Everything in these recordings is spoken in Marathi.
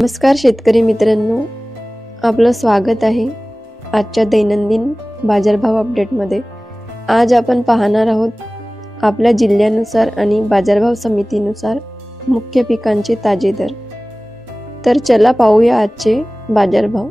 नमस्कार शेतकरी मित्रांनो, आपलं स्वागत आहे आजच्या दैनंदिन बाजारभाव अपडेटमध्ये। आज आपण पाहणार आहोत आपल्या जिल्ह्यानुसार आणि बाजारभाव समितीनुसार मुख्य पिकांचे ताजे दर। तर चला पाहूया आजचे बाजारभाव।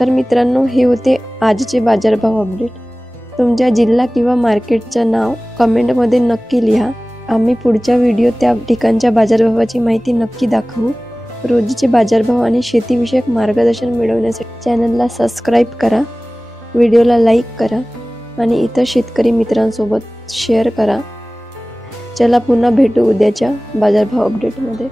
तर मित्रांनो, हे होते आजचे बाजारभाव अपडेट। तुमच्या जिल्हा किंवा मार्केटचं नाव कमेंटमध्ये नक्की लिहा। आम्ही पुढच्या व्हिडिओ त्या ठिकाणच्या बाजारभावाची माहिती नक्की दाखवू। रोजचे बाजारभाव आणि शेतीविषयक मार्गदर्शन मिळवण्यासाठी चॅनलला सबस्क्राइब करा, व्हिडिओला लाईक करा आणि इतर शेतकरी मित्रांसोबत शेअर करा। चला पुन्हा भेटू उद्याच्या बाजारभाव अपडेटमध्ये।